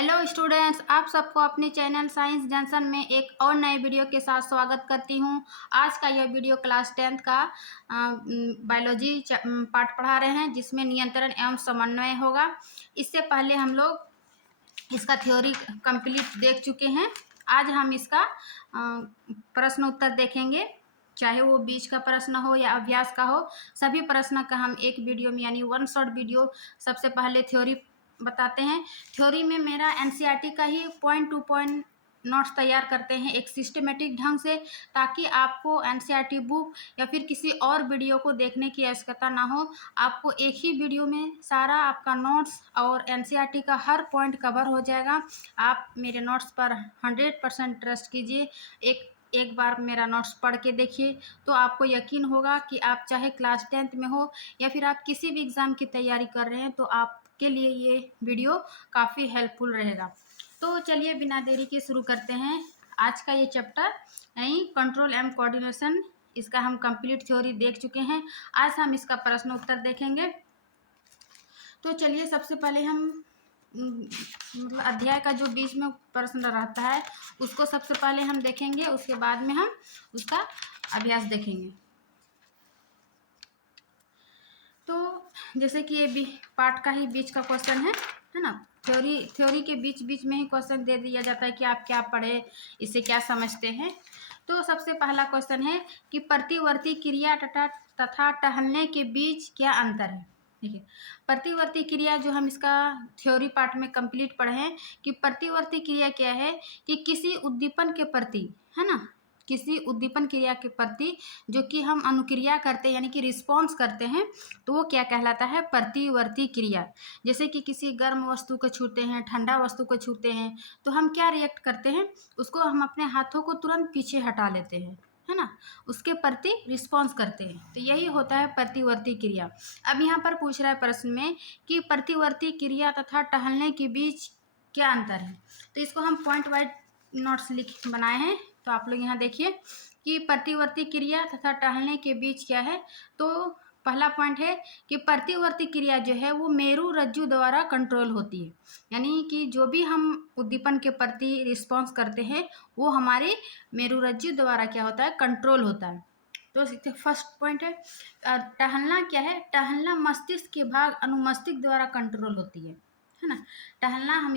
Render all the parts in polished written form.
Hello students, आप सबको अपने चैनल साइंस जंक्शन में एक और नए वीडियो के साथ स्वागत करती हूं। आज का यह वीडियो क्लास 10th का बायोलॉजी पार्ट पढ़ा रहे हैं, जिसमें नियंत्रण एवं समन्वय होगा। इससे पहले हम लोग इसका थ्योरी कंप्लीट देख चुके हैं। आज हम इसका प्रश्न उत्तर देखेंगे, चाहे वो बीच का प्रश्न हो या अभ्यास का हो। सभी प्रश्न का हम एक वीडियो में यानी वन शॉट वीडियो सबसे पहले थ्योरी बताते हैं। थ्योरी में मेरा एनसीईआरटी का ही पॉइंट टू पॉइंट नोट्स तैयार करते हैं एक सिस्टमेटिक ढंग से, ताकि आपको एनसीईआरटी बुक या फिर किसी और वीडियो को देखने की आवश्यकता ना हो। आपको एक ही वीडियो में सारा आपका नोट्स और एनसीईआरटी का हर पॉइंट कवर हो जाएगा। आप मेरे नोट्स पर 100% ट्रस्ट कीजिए। एक बार मेरा नोट्स पढ़ के देखिए तो आपको यकीन होगा कि आप चाहे क्लास 10th में हो या फिर आप किसी भी एग्ज़ाम की तैयारी कर रहे हैं, तो आपके लिए ये वीडियो काफ़ी हेल्पफुल रहेगा। तो चलिए बिना देरी के शुरू करते हैं। आज का ये चैप्टर यानी कंट्रोल एंड कोऑर्डिनेशन, इसका हम कंप्लीट थ्योरी देख चुके हैं। आज हम इसका प्रश्न उत्तर देखेंगे। तो चलिए सबसे पहले हम मतलब अध्याय का जो बीच में प्रश्न रहता है उसको सबसे पहले हम देखेंगे, उसके बाद में हम उसका अभ्यास देखेंगे। तो जैसे कि ये पार्ट का ही बीच का क्वेश्चन है ना। थ्योरी के बीच में ही क्वेश्चन दे दिया जाता है कि आप क्या पढ़े, इससे क्या समझते हैं। तो सबसे पहला क्वेश्चन है कि प्रतिवर्ती क्रिया तथा टहलने के बीच क्या अंतर है। देखिए, प्रतिवर्ती क्रिया जो हम इसका थ्योरी पार्ट में कंप्लीट पढ़े हैं कि प्रतिवर्ती क्रिया क्या है कि किसी उद्दीपन के प्रति, है ना, किसी उद्दीपन क्रिया के प्रति जो कि हम अनुक्रिया करते हैं यानी कि रिस्पॉन्स करते हैं, तो वो क्या कहलाता है, प्रतिवर्ती क्रिया। जैसे कि किसी गर्म वस्तु को छूते हैं, ठंडा वस्तु को छूते हैं, तो हम क्या रिएक्ट करते हैं, उसको हम अपने हाथों को तुरंत पीछे हटा लेते हैं, है ना, उसके प्रति रिस्पॉन्स करते हैं। तो यही होता है प्रतिवर्ती क्रिया। अब यहाँ पर पूछ रहा है प्रश्न में कि प्रतिवर्ती क्रिया तथा टहलने के बीच क्या अंतर है। तो इसको हम पॉइंट वाइज नोट्स लिख बनाए हैं। तो आप लोग यहाँ देखिए कि प्रतिवर्ती क्रिया तथा टहलने के बीच क्या है। तो पहला पॉइंट है कि प्रतिवर्ती क्रिया जो है वो मेरु रज्जु द्वारा कंट्रोल होती है, यानी कि जो भी हम उद्दीपन के प्रति रिस्पॉन्स करते हैं वो हमारी मेरु रज्जु द्वारा क्या होता है, कंट्रोल होता है। तो फर्स्ट पॉइंट है। टहलना क्या है, टहलना मस्तिष्क के भाग अनुमस्तिष्क द्वारा कंट्रोल होती है ना। टहलना हम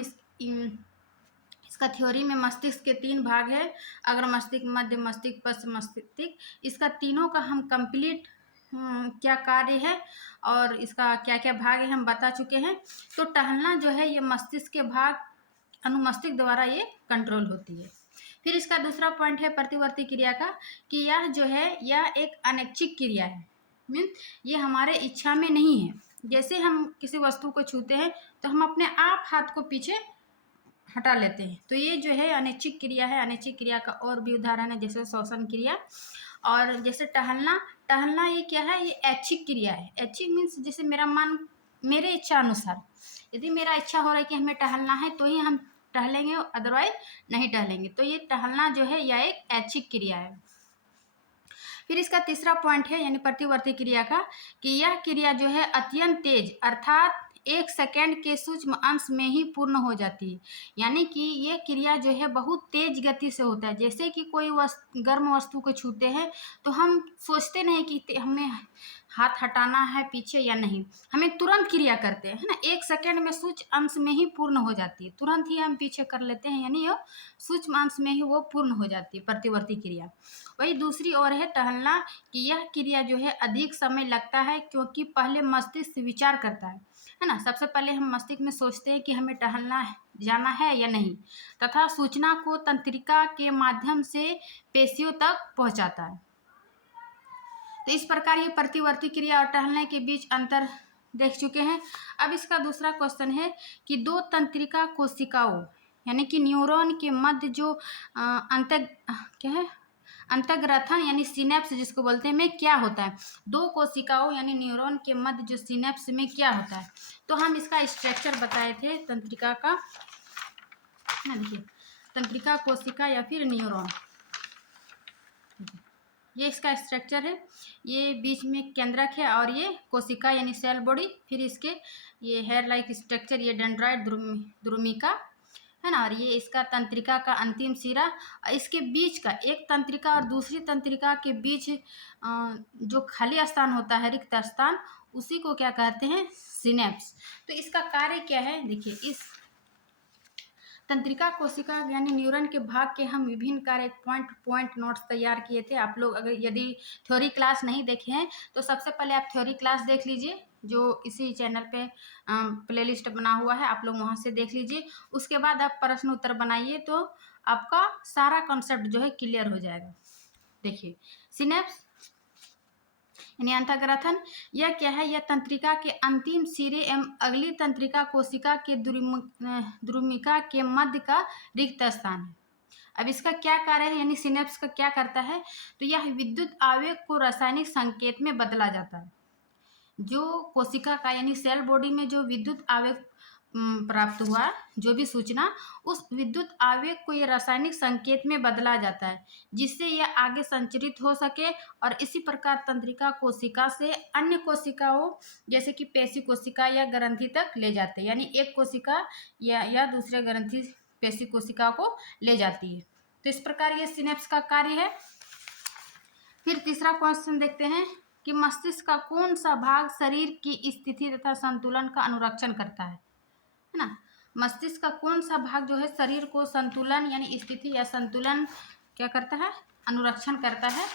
इसका थ्योरी में मस्तिष्क के 3 भाग है, अग्र मस्तिष्क, मध्य मस्तिष्क, पश्च मस्तिष्क। इसका तीनों का हम कंप्लीट क्या कार्य है और इसका क्या क्या भाग है हम बता चुके हैं। तो टहलना जो है ये मस्तिष्क के भाग अनुमस्तिष्क द्वारा ये कंट्रोल होती है। फिर इसका दूसरा पॉइंट है प्रतिवर्ती क्रिया का कि यह जो है यह एक अनैच्छिक क्रिया है, मीन्स ये हमारे इच्छा में नहीं है। जैसे हम किसी वस्तु को छूते हैं तो हम अपने आप हाथ को पीछे हटा लेते हैं, तो ये जो है अनैच्छिक क्रिया है। अनैच्छिक क्रिया का और भी उदाहरण है जैसे श्वसन क्रिया। और जैसे टहलना ये क्या है, ये ऐच्छिक क्रिया है। ऐच्छिक मीन्स जैसे मेरा मन, मेरे इच्छा अनुसार, यदि मेरा इच्छा हो रहा है कि हमें टहलना है तो ही हम टहलेंगे, अदरवाइज नहीं टहलेंगे। तो ये टहलना जो है यह एक ऐच्छिक क्रिया है। फिर इसका तीसरा पॉइंट है यानी प्रतिवर्ती क्रिया का कि यह क्रिया जो है अत्यंत तेज अर्थात 1 सेकेंड के सूक्ष्म अंश में ही पूर्ण हो जाती है, यानी कि ये क्रिया जो है बहुत तेज गति से होता है। जैसे कि कोई गर्म वस्तु को छूते हैं तो हम सोचते नहीं कि हमें हाथ हटाना है पीछे या नहीं, हमें तुरंत क्रिया करते हैं, है ना। 1 सेकेंड में सूक्ष्म अंश में ही पूर्ण हो जाती है, तुरंत ही हम पीछे कर लेते हैं, यानी ये सूक्ष्म अंश में ही वो पूर्ण हो जाती है प्रतिवर्ती क्रिया। वही दूसरी ओर है टहलना कि यह क्रिया जो है अधिक समय लगता है, क्योंकि पहले मस्तिष्क विचार करता है ना। सबसे पहले हम मस्तिष्क में सोचते हैं कि हमें टहलना है, जाना है या नहीं, तथा सूचना को तंत्रिका के माध्यम से पेशियों तक पहुंचाता है। तो इस प्रकार ये प्रतिवर्ती क्रिया और टहलने के बीच अंतर देख चुके हैं। अब इसका दूसरा क्वेश्चन है कि 2 तंत्रिका कोशिकाओं यानी कि न्यूरॉन के मध्य जो क्या है, अंतर्ग्रथन यानी सिनेप्स जिसको बोलते हैं, में क्या होता है। 2 कोशिकाओं यानी न्यूरॉन के मध्य जो सिनेप्स में क्या होता है। तो हम इसका स्ट्रक्चर बताए थे तंत्रिका का, देखिए तंत्रिका कोशिका या फिर न्यूरॉन, ये इसका स्ट्रक्चर है। ये बीच में केंद्रक है और ये कोशिका यानी सेल बॉडी। फिर इसके ये हेयर लाइक स्ट्रक्चर, ये डेंड्राइट द्रुमिका, है ना। और ये इसका तंत्रिका का अंतिम सिरा, इसके बीच का एक तंत्रिका और दूसरी तंत्रिका के बीच जो खाली स्थान होता है, रिक्त स्थान, उसी को क्या कहते हैं, सिनेप्स। तो इसका कार्य क्या है, देखिए इस तंत्रिका कोशिका यानी न्यूरॉन के भाग के हम विभिन्न कार्य पॉइंट नोट्स तैयार किए थे। आप लोग अगर यदि थ्योरी क्लास नहीं देखे हैं तो सबसे पहले आप थ्योरी क्लास देख लीजिए, जो इसी चैनल पे प्लेलिस्ट बना हुआ है, आप लोग वहाँ से देख लीजिए। उसके बाद आप प्रश्न उत्तर बनाइए तो आपका सारा कॉन्सेप्ट जो है क्लियर हो जाएगा। देखिए सिनेप्स यानी अंतःग्रथन, यह क्या है, यह तंत्रिका के अंतिम सिरे एवं अगली तंत्रिका कोशिका के द्रुमिका के मध्य का रिक्त स्थान है। अब इसका क्या कार्य है, यानी सिनेप्स का क्या करता है, तो यह विद्युत आवेग को रासायनिक संकेत में बदला जाता है। जो कोशिका का यानी सेल बॉडी में जो विद्युत आवेग प्राप्त हुआ, जो भी सूचना, उस विद्युत आवेग को ये रासायनिक संकेत में बदला जाता है, जिससे यह आगे संचरित हो सके और इसी प्रकार तंत्रिका कोशिका से अन्य कोशिकाओं जैसे कि पेशी कोशिका या ग्रंथि तक ले जाते हैं। यानी एक कोशिका या दूसरे ग्रंथि पेशी कोशिका को ले जाती है। तो इस प्रकार ये सिनेप्स का कार्य है। फिर तीसरा क्वेश्चन देखते हैं कि मस्तिष्क का कौन सा भाग शरीर की स्थिति तथा संतुलन का अनुरक्षण करता है ना। मस्तिष्क का कौन सा भाग जो है शरीर को संतुलन यानी स्थिति या संतुलन क्या करता है, अनुरक्षण करता है।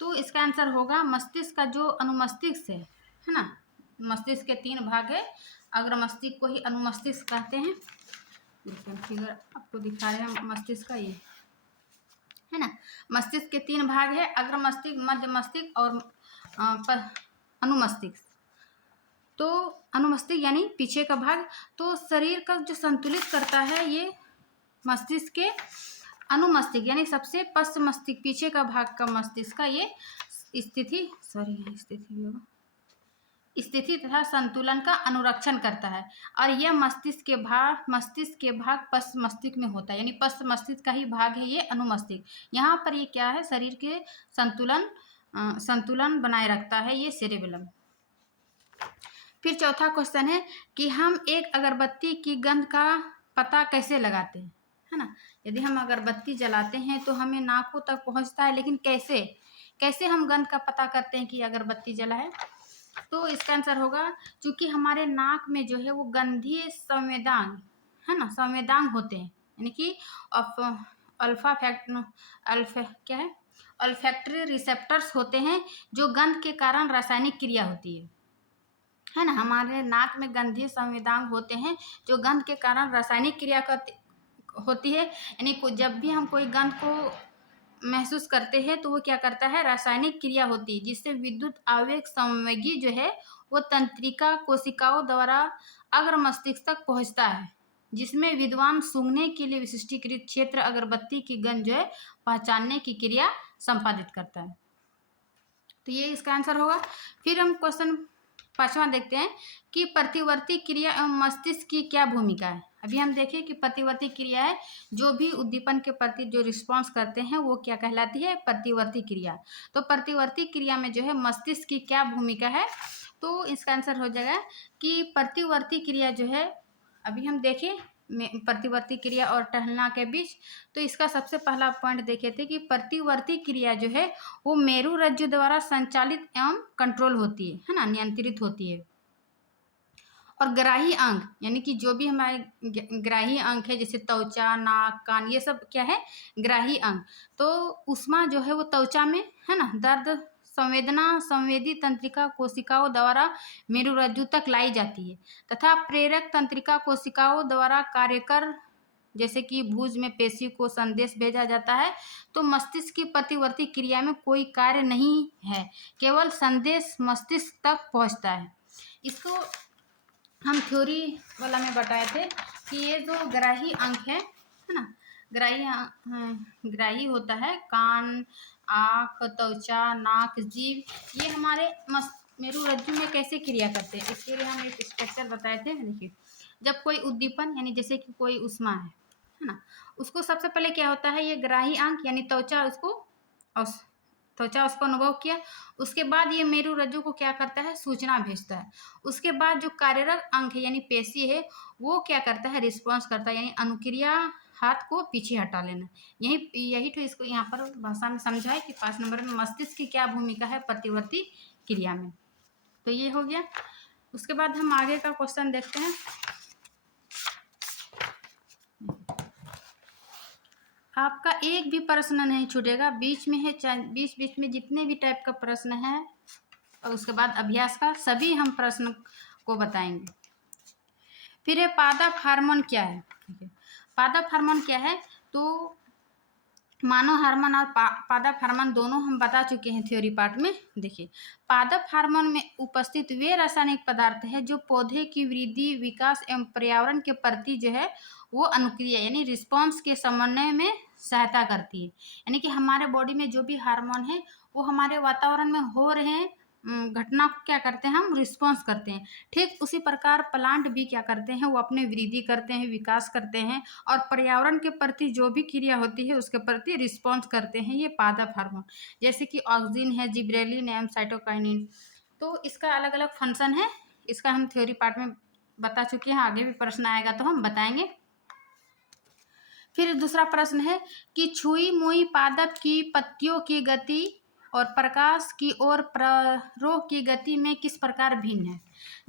तो इसका आंसर होगा मस्तिष्क का जो अनुमस्तिष्क है ना। मस्तिष्क के 3 भाग है, अग्र मस्तिष्क को ही अनुमस्तिष्क कहते हैं। फिगर आपको दिखा रहे हैं मस्तिष्क का, ये है ना। मस्तिष्क के 3 भाग है, अग्र मस्तिष्क, मध्य मस्तिष्क और अनुमस्तिष्क। तो अनुमस्तिष्क यानी पीछे का भाग, तो शरीर का जो संतुलित करता है ये मस्तिष्क के अनुमस्तिष्क यानी सबसे पश्च मस्तिष्क, पीछे का भाग का मस्तिष्क का ये स्थिति तथा संतुलन का अनुरक्षण करता है। और यह मस्तिष्क के भाग पश्च मस्तिष्क में होता है, यानी पश्च मस्तिष्क का ही भाग है ये अनुमस्तिष्क। यहाँ पर ये क्या है, शरीर के संतुलन बनाए रखता है ये सेरेबेलम। फिर चौथा क्वेश्चन है कि हम एक अगरबत्ती की गंध का पता कैसे लगाते हैं, है ना। यदि हम अगरबत्ती जलाते हैं तो हमें नाकों तक पहुंचता है, लेकिन कैसे हम गंध का पता करते हैं कि अगरबत्ती जला है। तो इसका आंसर होगा, चूंकि हमारे नाक में जो है वो गंधीय संवेदांग है ना, संवेदांग होते हैं, यानी कि अल्फैक्टरी रिसेप्टर्स होते हैं जो गंध के कारण रासायनिक क्रिया होती है ना। हमारे नाक में गंधीय संवेदांग होते हैं जो गंध के कारण रासायनिक क्रिया होती है, यानी जब भी हम कोई गंध को महसूस करते हैं तो वो क्या करता है, रासायनिक क्रिया होती है, जिससे विद्युत आवेग संवेगी जो है वो तंत्रिका कोशिकाओं द्वारा अग्र मस्तिष्क तक पहुंचता है, जिसमें विद्वान सूंघने के लिए विशिष्टीकृत क्षेत्र अगरबत्ती की गंध जो है पहचानने की क्रिया संपादित करता है। तो ये इसका आंसर होगा। फिर हम क्वेश्चन 5वां देखते हैं कि प्रतिवर्ती क्रिया एवं मस्तिष्क की क्या भूमिका है। अभी हम देखें कि प्रतिवर्ती क्रिया है, जो भी उद्दीपन के प्रति जो रिस्पॉन्स करते हैं वो क्या कहलाती है, प्रतिवर्ती क्रिया। तो प्रतिवर्ती क्रिया में जो है मस्तिष्क की क्या भूमिका है, तो इसका आंसर हो जाएगा कि प्रतिवर्ती क्रिया जो है, अभी हम देखें प्रतिवर्ती क्रिया और टहलना के बीच, तो इसका सबसे पहला पॉइंट देखे थे कि प्रतिवर्ती क्रिया जो है वो मेरुरज्जु द्वारा संचालित एवं कंट्रोल होती है ना, नियंत्रित होती है। और ग्राही अंग यानी कि जो भी हमारे ग्राही अंग है, जैसे त्वचा, नाक, कान, ये सब क्या है, ग्राही अंग। तो ऊष्मा जो है वो त्वचा में है ना, दर्द संवेदना संवेदी तंत्रिका कोशिकाओं द्वारा मेरुरज्जु तक लाई जाती है, तथा प्रेरक तंत्रिका कोशिकाओं द्वारा कार्यकर जैसे कि भुज में पेशी को संदेश भेजा जाता है। तो मस्तिष्क की प्रतिवर्ती क्रिया में कोई कार्य नहीं है, केवल संदेश मस्तिष्क तक पहुंचता है। इसको हम थ्योरी वाला में बताए थे कि ये जो ग्राही अंग है ना, ग्राही होता है कान, आँख, त्वचा, नाक, जीभ, ये हमारे मेरुरज्जु में कैसे क्रिया करते हैं, इसके लिए हम एक स्ट्रक्चर बताए थे। देखिए, जब कोई उद्दीपन यानी जैसे कि कोई ऊष्मा है ना, उसको सबसे पहले क्या होता है, ये ग्राही अंग यानी त्वचा उसको त्वचा उसको अनुभव किया, उसके बाद ये मेरु रज्जु को क्या करता है, सूचना भेजता है। उसके बाद जो कार्यरत अंग है यानी पेशी है वो क्या करता है, रिस्पॉन्स करता है, यानी अनुक्रिया हाथ को पीछे हटा लेना। यही तो इसको यहाँ पर भाषा में समझा है कि 5 नंबर में मस्तिष्क की क्या भूमिका है प्रतिवर्ती क्रिया में। तो ये हो गया। उसके बाद हम आगे का क्वेश्चन देखते हैं। आपका एक भी प्रश्न नहीं छूटेगा, बीच में है, बीच में जितने भी टाइप का प्रश्न है और उसके बाद अभ्यास का सभी हम प्रश्न को बताएंगे। फिर है पादप हार्मोन क्या है। पादप हार्मोन क्या है, तो मानव हार्मोन और पादप हार्मोन दोनों हम बता चुके हैं थ्योरी पार्ट में। देखिए, पादप हार्मोन में उपस्थित वे रासायनिक पदार्थ है जो पौधे की वृद्धि, विकास एवं पर्यावरण के प्रति जो है वो अनुक्रिया यानी रिस्पॉन्स के समन्वय में सहायता करती है। यानी कि हमारे बॉडी में जो भी हार्मोन है वो हमारे वातावरण में हो रहे हैं घटना को क्या करते हैं, हम रिस्पॉन्स करते हैं। ठीक उसी प्रकार प्लांट भी क्या करते हैं, वो अपने वृद्धि करते हैं, विकास करते हैं और पर्यावरण के प्रति जो भी क्रिया होती है उसके प्रति रिस्पॉन्स करते हैं ये पादप हार्मोन। जैसे कि ऑक्सिन है, जिब्रेलिन एवं साइटोकाइनिन। तो इसका अलग अलग फंक्शन है, इसका हम थ्योरी पार्ट में बता चुके हैं, आगे भी प्रश्न आएगा तो हम बताएंगे। फिर दूसरा प्रश्न है कि छुई मुई पादप की पत्तियों की गति और प्रकाश की ओर प्ररोह की गति में किस प्रकार भिन्न है।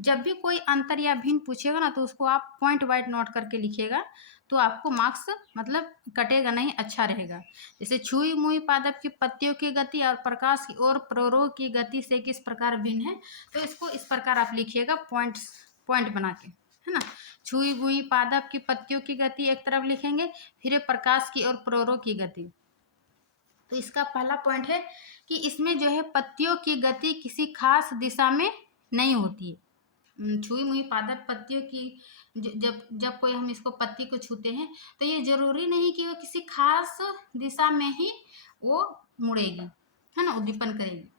जब भी कोई अंतर या भिन्न पूछेगा ना तो उसको आप पॉइंट वाइज नोट करके लिखिएगा, तो आपको मार्क्स मतलब कटेगा नहीं, अच्छा रहेगा। जैसे छुई मुई पादप की पत्तियों की गति और प्रकाश की ओर प्ररोह की गति से किस प्रकार भिन्न है, तो इसको इस प्रकार आप लिखिएगा पॉइंट बना के, है ना। छुई मुई पादप की पत्तियों की गति एक तरफ लिखेंगे, फिर प्रकाश की और प्ररोह की गति। तो इसका पहला पॉइंट है कि इसमें जो है पत्तियों की गति किसी खास दिशा में नहीं होती है। छुई मुई पादप पत्तियों की जब कोई हम इसको पत्ती को छूते हैं तो ये जरूरी नहीं कि वो किसी खास दिशा में ही वो मुड़ेगी, है ना, उद्दीपन करेगी।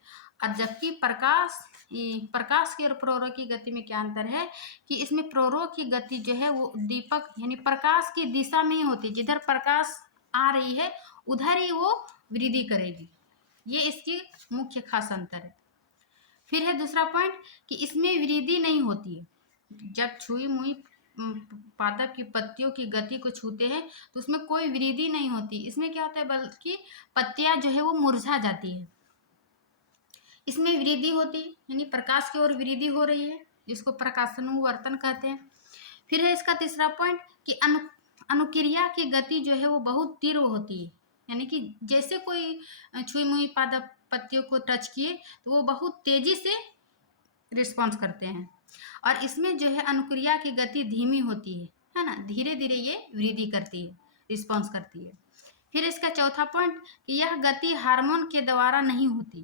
और जबकि प्रकाश की और प्ररोह की गति में क्या अंतर है कि इसमें प्ररोह की गति जो है वो दीपक यानी प्रकाश की दिशा में ही होती है, जिधर प्रकाश आ रही है उधर ही वो वृद्धि करेगी। ये इसकी मुख्य खास अंतर है। फिर है दूसरा पॉइंट कि इसमें वृद्धि नहीं होती है। जब छुई मुई पादप की पत्तियों की गति को छूते हैं तो उसमें कोई वृद्धि नहीं होती, इसमें क्या होता है बल्कि पत्तियां जो है वो मुरझा जाती है। इसमें वृद्धि होती है यानी प्रकाश की ओर वृद्धि हो रही है, जिसको प्रकाशानुवर्तन कहते हैं। फिर है इसका तीसरा पॉइंट कि अनुक्रिया की गति जो है वो बहुत तीव्र होती है, यानी कि जैसे कोई छुई मुई पादप पत्तियों को टच किए तो वो बहुत तेजी से रिस्पॉन्स करते हैं। और इसमें जो है अनुक्रिया की गति धीमी होती है ना, धीरे धीरे ये वृद्धि करती है, रिस्पॉन्स करती है। फिर इसका चौथा पॉइंट कि यह गति हार्मोन के द्वारा नहीं होती,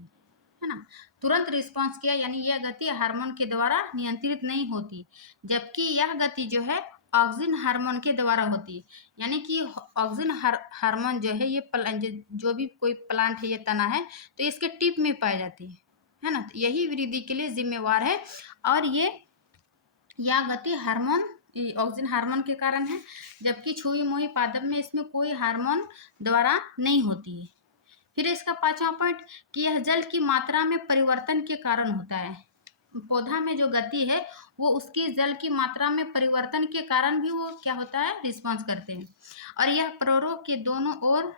है ना, तुरंत रिस्पॉन्स किया यानी यह गति हार्मोन के द्वारा नियंत्रित नहीं होती, जबकि यह गति जो है ऑक्सिन हार्मोन के द्वारा होती है। यानी कि ऑक्सिन हार्मोन जो है ये जो भी कोई प्लांट है ये तना है तो इसके टिप में पाई जाती है ना, तो यही वृद्धि के लिए जिम्मेवार है और यह गति हार्मोन ऑक्सिन हार्मोन के कारण है, जबकि छुई मुई पादप में इसमें कोई हार्मोन द्वारा नहीं होती है। फिर इसका पांचवा पॉइंट कि यह जल की मात्रा में परिवर्तन के कारण होता है। पौधा में जो गति है वो उसकी जल की मात्रा में परिवर्तन के कारण भी वो क्या होता है, रिस्पॉन्स करते हैं। और यह प्ररोह के दोनों ओर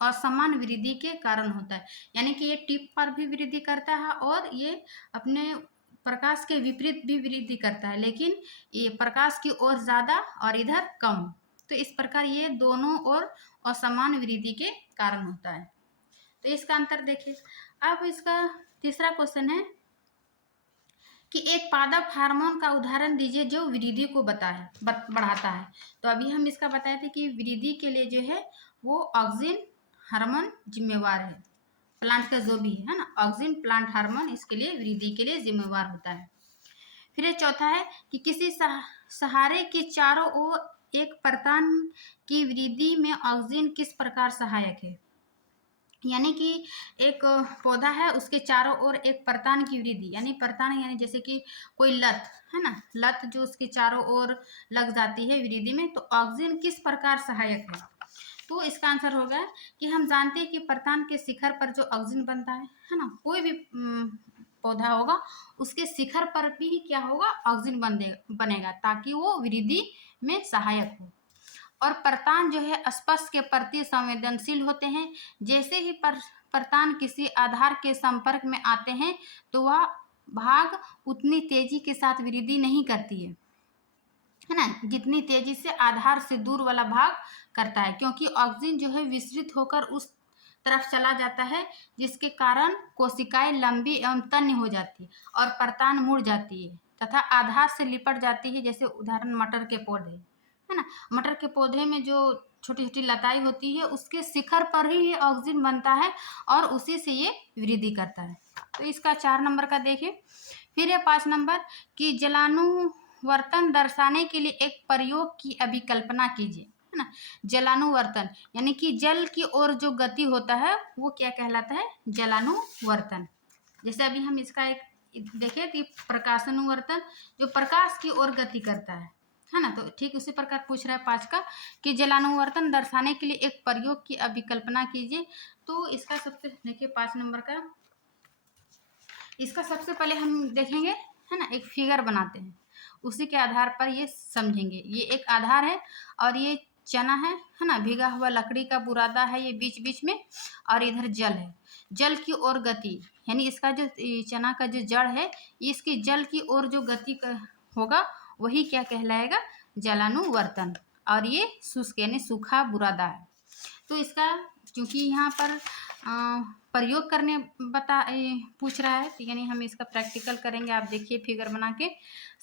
असमान वृद्धि के कारण होता है, यानी कि ये टिप पर भी वृद्धि करता है और ये अपने प्रकाश के विपरीत भी वृद्धि करता है, लेकिन ये प्रकाश की ओर ज़्यादा और इधर कम। तो इस प्रकार ये दोनों ओर असमान वृद्धि के कारण होता है। तो इसका अंतर देखिए। अब इसका तीसरा क्वेश्चन है कि एक पादप हार्मोन का उदाहरण दीजिए जो वृद्धि को बढ़ाता है। तो अभी हम इसका बताए थे कि वृद्धि के लिए जो है वो ऑक्सिन हार्मोन जिम्मेवार है, प्लांट का जो भी है ना, ऑक्सिन प्लांट हार्मोन इसके लिए वृद्धि के लिए जिम्मेवार होता है। फिर चौथा है कि किसी सहारे के चारों ओर एक परतान की वृद्धि में ऑक्सिन किस प्रकार सहायक है। यानी कि एक पौधा है उसके चारों ओर एक परतान की वृद्धि, यानी परतान यानी जैसे कि कोई लत है ना, लत जो उसके चारों ओर लग जाती है वृद्धि में, तो ऑक्सिन किस प्रकार सहायक है। तो इसका आंसर होगा कि हम जानते हैं कि परतान के शिखर पर जो ऑक्सीजन बनता है ना, कोई भी पौधा होगा उसके शिखर पर भी क्या होगा, ऑक्सीजन बनेगा ताकि वो वृद्धि में सहायक हो। और परतान जो है स्पर्श के प्रति संवेदनशील होते हैं। जैसे ही परतान किसी आधार के संपर्क में आते हैं तो वह भाग उतनी तेजी के साथ वृद्धि नहीं करती है ना, जितनी तेजी से आधार से दूर वाला भाग करता है, क्योंकि ऑक्सीजन जो है विस्तृत होकर उस तरफ चला जाता है, जिसके कारण कोशिकाएं लंबी एवं तन्य हो जाती है और परतान मुड़ जाती है तथा आधार से लिपट जाती है। जैसे उदाहरण मटर के पौधे है ना, मटर के पौधे में जो छोटी छोटी लताई होती है उसके शिखर पर ही ये ऑक्सीजन बनता है और उसी से ये वृद्धि करता है। तो इसका 4 नंबर का देखिए। फिर है 5 नंबर कि जलानुवर्तन दर्शाने के लिए एक प्रयोग की अभिकल्पना कीजिए, है ना। जलानुवर्तन यानी कि जल की ओर जो गति होता है वो क्या कहलाता है, जलानुवर्तन। जैसे अभी हम इसका एक देखें कि प्रकाशानुवर्तन जो प्रकाश की ओर गति करता है ना, तो ठीक उसी प्रकार पूछ रहा है 5 का कि जलानुवर्तन दर्शाने के लिए एक प्रयोग की अभिकल्पना कीजिए। तो इसका सबसे देखिए 5 नंबर का, इसका सबसे पहले हम देखेंगे है ना, एक फिगर बनाते हैं, उसी के आधार पर ये समझेंगे। ये एक आधार है और ये चना है ना, भीगा हुआ लकड़ी का बुरादा है ये बीच बीच में, और इधर जल है। जल की ओर गति यानी इसका जो चना का जो जड़ है इसकी जल की ओर जो गति होगा वही क्या कहलाएगा, जलानुवर्तन। और ये शुष्क यानी सूखा बुरादा है। तो इसका क्योंकि यहाँ पर प्रयोग करने पूछ रहा है, तो यानी हम इसका प्रैक्टिकल करेंगे। आप देखिए फिगर बना के।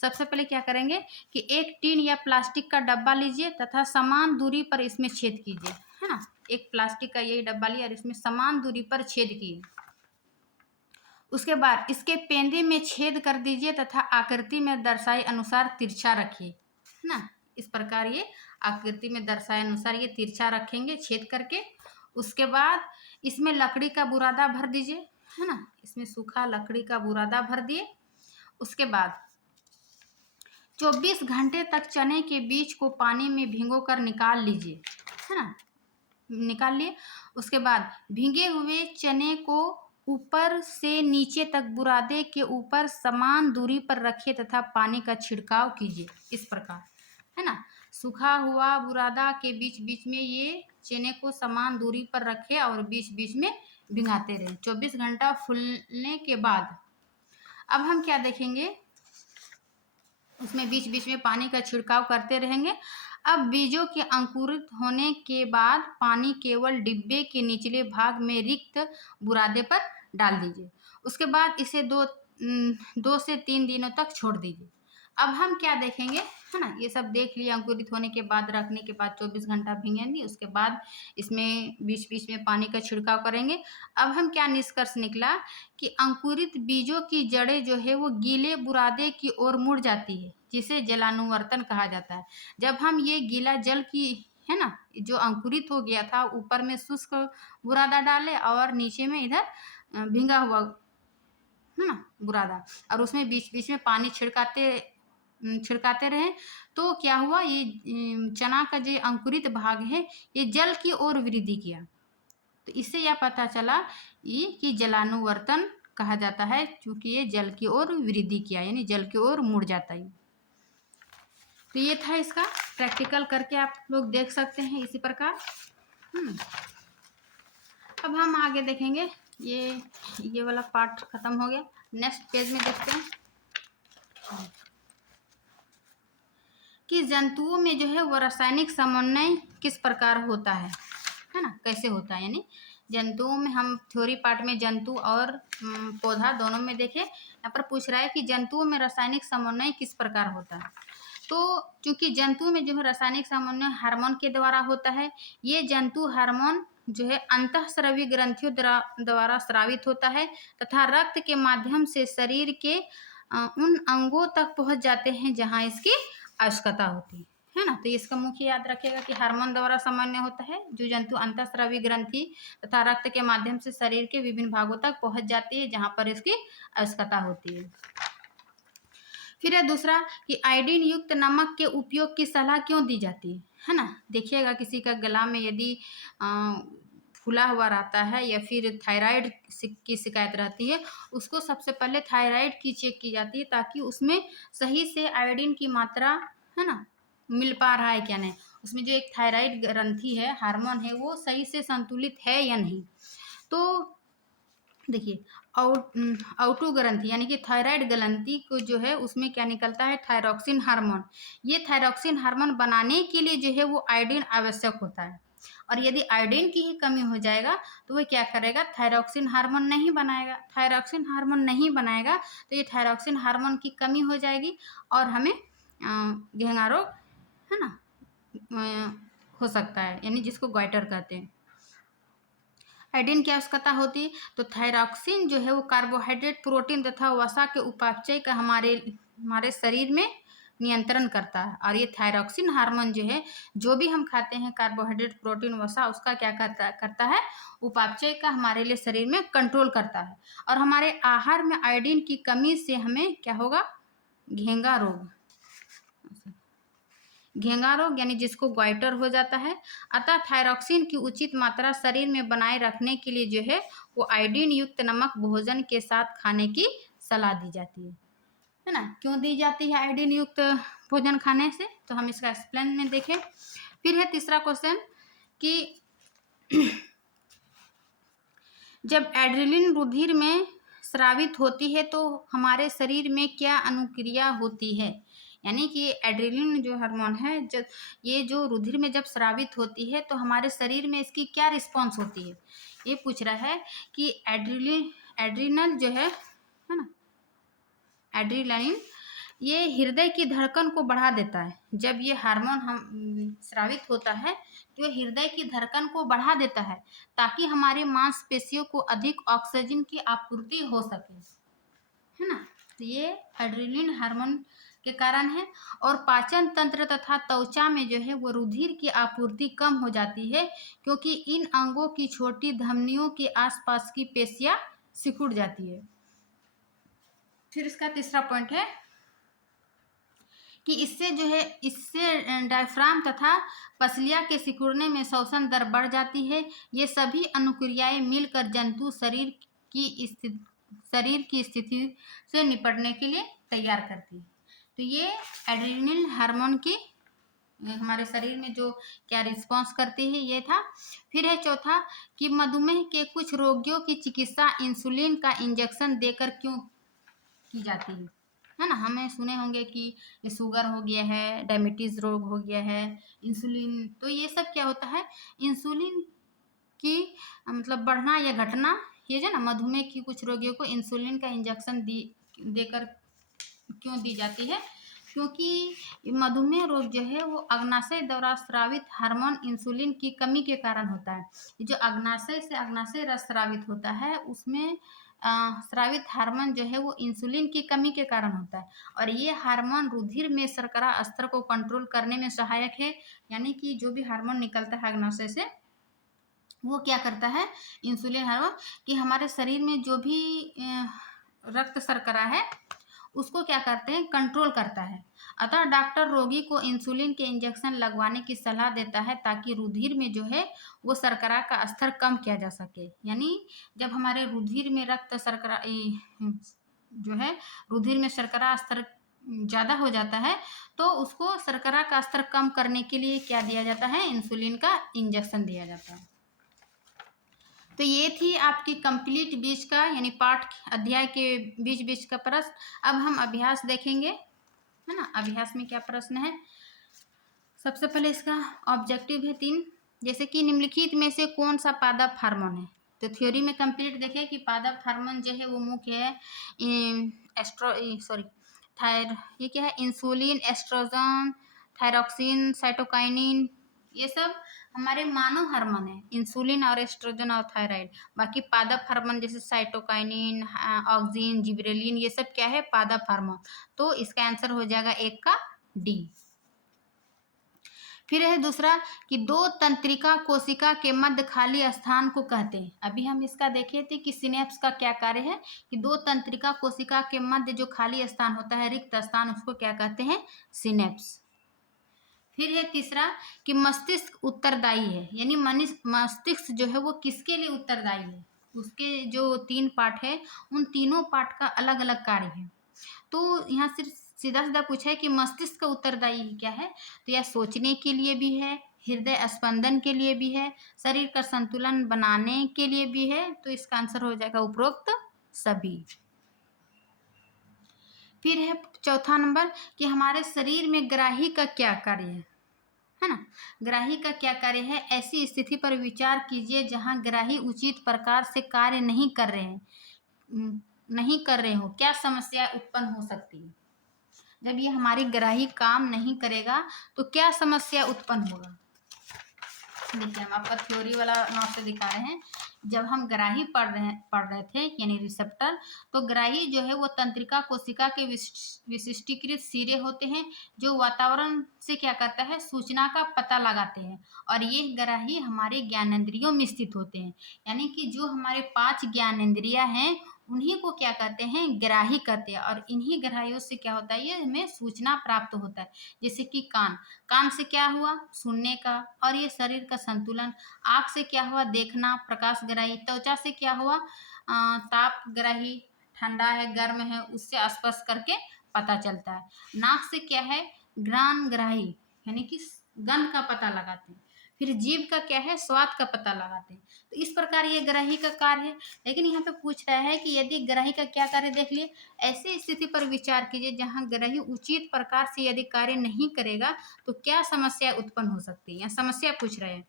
सबसे पहले क्या करेंगे कि एक टीन या प्लास्टिक का डब्बा लीजिए तथा समान दूरी पर इसमें छेद कीजिए, है ना। एक प्लास्टिक का यही डब्बा लिया और इसमें समान दूरी पर छेद किए। उसके बाद इसके पेंदे में छेद कर दीजिए तथा आकृति में दर्शाए अनुसार तिरछा रखिए, है ना। इस प्रकार ये आकृति में दर्शाए अनुसार ये तिरछा रखेंगे छेद करके। उसके बाद इसमें लकड़ी का बुरादा भर दीजिए, है ना। इसमें सूखा लकड़ी का बुरादा भर दिए। उसके बाद 24 घंटे तक चने के बीज को पानी में भिगोकर निकाल लीजिए, है ना, निकाल लिए। उसके बाद भीगे हुए चने को ऊपर से नीचे तक बुरादे के ऊपर समान दूरी पर रखिए तथा पानी का छिड़काव कीजिए, इस प्रकार, है ना। सूखा हुआ बुरादा के बीच बीच में ये चने को समान दूरी पर रखे और बीच बीच में भिगाते रहे। 24 घंटा फूलने के बाद अब हम क्या देखेंगे, उसमें बीच बीच में पानी का छिड़काव करते रहेंगे। अब बीजों के अंकुरित होने के बाद पानी केवल डिब्बे के निचले भाग में रिक्त बुरादे पर डाल दीजिए। उसके बाद इसे 2 से 3 दिनों तक छोड़ दीजिए। अब हम क्या देखेंगे, है ना, ये सब देख लिया। अंकुरित होने के बाद रखने के बाद 24 घंटा भीगेंगे, उसके बाद इसमें बीच बीच में पानी का छिड़काव करेंगे। अब हम क्या निष्कर्ष निकला कि अंकुरित बीजों की जड़ें जो है वो गीले बुरादे की ओर मुड़ जाती है, जिसे जलानुवर्तन कहा जाता है। जब हम ये गीला जल की, है ना, जो अंकुरित हो गया था ऊपर में शुष्क बुरादा डाले और नीचे में इधर भीगा हुआ, है ना, बुरादा, और उसमें बीच बीच में पानी छिड़काते रहे, तो क्या हुआ, ये चना का जो अंकुरित भाग है ये जल की ओर वृद्धि किया। तो इससे यह पता चला ये कि जलानुवर्तन कहा जाता है, क्योंकि ये जल की ओर वृद्धि किया यानी जल की ओर मुड़ जाता है। तो ये था इसका प्रैक्टिकल करके आप लोग देख सकते हैं इसी प्रकार। अब हम आगे देखेंगे, ये वाला पार्ट खत्म हो गया। नेक्स्ट पेज में देखते हैं कि जंतुओं में जो है वो रासायनिक समन्वय किस प्रकार होता है ना, कैसे होता है। यानी जंतुओं में हम थ्योरी पार्ट में जंतु और पौधा दोनों में देखें। यहाँ पर पूछ रहा है कि जंतुओं में रासायनिक समन्वय किस प्रकार होता है। तो क्योंकि जंतु में जो है रासायनिक समन्वय हार्मोन के द्वारा होता है। ये जंतु हार्मोन जो है अंतःस्रावी ग्रंथियों द्वारा स्रावित होता है तथा रक्त के माध्यम से शरीर के उन अंगों तक पहुंच जाते हैं जहां इसकी आवश्यकता होती है ना। तो इसका मुख्य याद रखिएगा कि हार्मोन द्वारा समन्वय होता है। जो जंतु अंतःस्रावी ग्रंथि तथा रक्त के माध्यम से शरीर के विभिन्न भागों तक पहुंच जाती है जहां पर इसकी आवश्यकता होती है। फिर है दूसरा कि आयोडीन युक्त नमक के उपयोग की सलाह क्यों दी जाती है ना। देखिएगा किसी का गला में यदि फूला हुआ रहता है या फिर थायराइड की शिकायत रहती है, उसको सबसे पहले थायराइड की चेक की जाती है ताकि उसमें सही से आयोडीन की मात्रा है ना मिल पा रहा है क्या नहीं, उसमें जो एक थायराइड ग्रंथि है, हार्मोन है, वो सही से संतुलित है या नहीं। तो देखिए आउटो ग्रंथि यानी कि थायराइड ग्रंथि को जो है उसमें क्या निकलता है, थायरॉक्सिन हार्मोन। ये थायरॉक्सिन हार्मोन बनाने के लिए जो है वो आयोडीन आवश्यक होता है, और यदि आयोडीन की ही कमी हो जाएगा तो वह क्या करेगा, थायरॉक्सिन हार्मोन नहीं बनाएगा। थायरॉक्सिन हार्मोन नहीं बनाएगा तो ये थायरॉक्सिन हार्मोन की कमी हो जाएगी और हमें घेंगा रोग है ना हो सकता है, यानी जिसको ग्वाइटर कहते हैं। आयोडीन की आवश्यकता होती है तो थायरॉक्सिन जो है वो कार्बोहाइड्रेट, प्रोटीन तथा वसा के उपापचय का हमारे शरीर में नियंत्रण करता है। और ये थायरॉक्सिन हार्मोन जो है, जो भी हम खाते हैं कार्बोहाइड्रेट, प्रोटीन, वसा, उसका क्या करता है, उपापचय का हमारे लिए शरीर में कंट्रोल करता है। और हमारे आहार में आयोडीन की कमी से हमें क्या होगा, घेंगा रोग यानी जिसको ग्वाइटर हो जाता है। अतः थायरॉक्सिन की उचित मात्रा शरीर में बनाए रखने के लिए जो है वो आयोडीन युक्त नमक भोजन के साथ खाने की सलाह दी जाती है ना। क्यों दी जाती है आयोडीन युक्त भोजन खाने से, तो हम इसका एक्सप्लेन में देखें। फिर है तीसरा क्वेश्चन कि जब एड्रेनलिन रुधिर में स्रावित होती है तो हमारे शरीर में क्या अनुक्रिया होती है, यानी कि एड्रेनलिन जो हार्मोन है, जब ये जो रुधिर में जब स्रावित होती है तो हमारे शरीर में इसकी क्या रिस्पॉन्स होती है, ये पूछ रहा है कि एड्रीनल जो है ना, एड्रेनलिन ये हृदय की धड़कन को बढ़ा देता है। जब ये हार्मोन हम स्रावित होता है तो ये हृदय की धड़कन को बढ़ा देता है ताकि हमारे मांसपेशियों को अधिक ऑक्सीजन की आपूर्ति हो सके, है ना। तो ये एड्रेनलिन हार्मोन के कारण है। और पाचन तंत्र तथा त्वचा में जो है वो रुधिर की आपूर्ति कम हो जाती है क्योंकि इन अंगों की छोटी धमनियों के आसपास की पेशियां सिकुड़ जाती है। फिर इसका तीसरा पॉइंट है कि इससे डायफ्राम तथा पसलिया के सिकुड़ने में श्वसन दर बढ़ जाती है। ये सभी अनुक्रियाएं मिलकर जंतु शरीर की स्थिति से निपटने के लिए तैयार करती है। तो ये एड्रेनलिन हार्मोन की हमारे शरीर में जो क्या रिस्पॉन्स करती है, ये था। फिर है चौथा कि मधुमेह के कुछ रोगियों की चिकित्सा इंसुलिन का इंजेक्शन देकर क्यों की जाती है ना। हमें सुने होंगे कि शुगर हो गया है, डायबिटीज रोग हो गया है, इंसुलिन, तो ये सब क्या होता है, इंसुलिन की मतलब बढ़ना या घटना, ये जो ना मधुमेह की कुछ रोगियों को इंसुलिन का इंजेक्शन देकर क्यों दी जाती है, क्योंकि मधुमेह रोग जो है वो अग्नाशय द्वारा स्रावित हार्मोन इंसुलिन की कमी के कारण होता है। जो अग्नाशय से अग्नाशय रस स्रावित होता है उसमें स्रावित हार्मोन जो है वो इंसुलिन की कमी के कारण होता है। और ये हार्मोन रुधिर में शर्करा स्तर को कंट्रोल करने में सहायक है, यानी कि जो भी हार्मोन निकलता है अग्नाशय से वो क्या करता है, इंसुलिन हार्मोन, कि हमारे शरीर में जो भी रक्त शर्करा है उसको क्या करते हैं, कंट्रोल करता है। अतः डॉक्टर रोगी को इंसुलिन के इंजेक्शन लगवाने की सलाह देता है ताकि रुधिर में जो है वो शर्करा का स्तर कम किया जा सके। यानी जब हमारे रुधिर में रक्त शर्करा जो है रुधिर में शर्करा स्तर ज़्यादा हो जाता है तो उसको शर्करा का स्तर कम करने के लिए क्या दिया जाता है, इंसुलिन का इंजेक्शन दिया जाता है। तो ये थी आपकी कंप्लीट बीच का यानी पाठ अध्याय के बीच का प्रश्न। अब हम अभ्यास देखेंगे, है ना। अभ्यास में क्या प्रश्न है, सबसे पहले इसका ऑब्जेक्टिव है 3, जैसे कि निम्नलिखित में से कौन सा पादप हार्मोन है। तो थ्योरी में कंप्लीट देखें कि पादप हार्मोन जो है वो मुख्य है ये क्या है, इंसुलिन, एस्ट्रोजन, थायरॉक्सिन, साइटोकाइनिन, ये सब हमारे मानव हार्मोन है, इंसुलिन और एस्ट्रोजन और थायराइड। बाकी पादप हार्मोन जैसे साइटोकाइनिन, ऑक्सिन, जिबरेलिन, ये सब क्या है, पादप हार्मोन। तो इसका आंसर हो जाएगा 1 का डी। फिर है दूसरा कि दो तंत्रिका कोशिका के मध्य खाली स्थान को कहते हैं। अभी हम इसका देखे थे कि सिनेप्स का क्या कार्य है, कि दो तंत्रिका कोशिका के मध्य जो खाली स्थान होता है, रिक्त स्थान, उसको क्या कहते हैं, सिनेप्स। फिर है तीसरा कि मस्तिष्क उत्तरदायी है, यानी मस्तिष्क जो है वो किसके लिए उत्तरदायी है, उसके जो 3 पार्ट है उन तीनों पार्ट का अलग अलग कार्य है। तो यहाँ सिर्फ सीधा सीधा पूछा है कि मस्तिष्क का उत्तरदायी क्या है, तो यह सोचने के लिए भी है, हृदय स्पंदन के लिए भी है, शरीर का संतुलन बनाने के लिए भी है। तो इसका आंसर हो जाएगा उपरोक्त सभी। फिर है चौथा नंबर कि हमारे शरीर में ग्राही का क्या कार्य है ना। ग्राही का क्या कार्य है, ऐसी स्थिति पर विचार कीजिए जहां ग्राही उचित प्रकार से कार्य नहीं कर रहे हो, क्या समस्या उत्पन्न हो सकती है। जब ये हमारी ग्राही काम नहीं करेगा तो क्या समस्या उत्पन्न होगा। देखिए हम आपका थ्योरी वाला नोट से दिखा रहे हैं। जब हम ग्राही पढ़ रहे थे यानी रिसेप्टर, तो ग्राही जो है वो तंत्रिका कोशिका के विशिष्टीकृत सिरे होते हैं जो वातावरण से क्या करता है, सूचना का पता लगाते हैं। और ये ग्राही हमारे ज्ञानेंद्रियों में स्थित होते हैं, यानी कि जो हमारे 5 ज्ञानेंद्रियां हैं उन्हीं को क्या कहते हैं, ग्राही कहते हैं। और इन्हीं ग्राहियों से क्या होता है, ये हमें सूचना प्राप्त होता है। जैसे कि कान से क्या हुआ, सुनने का, और ये शरीर का संतुलन। आँख से क्या हुआ, देखना, प्रकाश ग्राही। त्वचा से क्या हुआ, ताप ग्राही, ठंडा है गर्म है उससे स्पर्श करके पता चलता है। नाक से क्या है, घ्राण ग्राही, यानी कि गंध का पता लगाते हैं। फिर जीभ का क्या है, स्वाद का पता लगाते हैं। तो इस प्रकार ये ग्राही का कार्य है। लेकिन यहाँ पे पूछ रहा है कि यदि ग्राही का क्या कार्य, देख लिए, ऐसी स्थिति पर विचार कीजिए जहाँ ग्राही उचित प्रकार से यदि कार्य नहीं करेगा तो क्या समस्या उत्पन्न हो सकती है, या समस्या पूछ रहे हैं।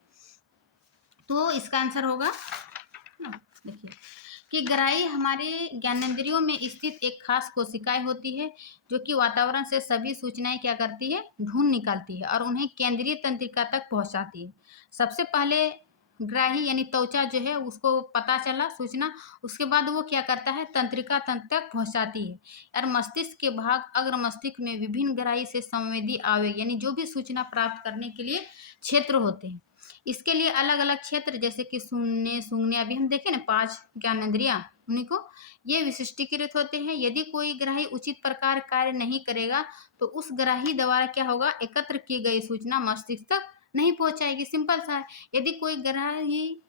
तो इसका आंसर होगा, देखिए, कि ग्राही हमारे ज्ञानेंद्रियों में स्थित एक खास कोशिकाएं होती है जो कि वातावरण से सभी सूचनाएं क्या करती है, ढूंढ निकालती है और उन्हें केंद्रीय तंत्रिका तक पहुंचाती है। सबसे पहले ग्राही यानी त्वचा जो है उसको पता चला सूचना, उसके बाद वो क्या करता है, तंत्रिका तंत्र तक पहुंचाती है। और मस्तिष्क के भाग अग्र मस्तिष्क में विभिन्न ग्राही से संवेदी आवेग यानी जो भी सूचना प्राप्त करने के लिए क्षेत्र होते हैं। इसके लिए अलग अलग क्षेत्र, जैसे कि सुनने सूंघने, अभी हम देखें ना 5 ज्ञानेंद्रियां, उन्हीं को ये विशिष्टीकृत होते हैं। यदि कोई ग्राही उचित प्रकार कार्य नहीं करेगा तो उस ग्राही द्वारा क्या होगा, एकत्र की गई सूचना मस्तिष्क तक नहीं पहुंचाएगी। सिंपल सा है। यदि कोई ग्राही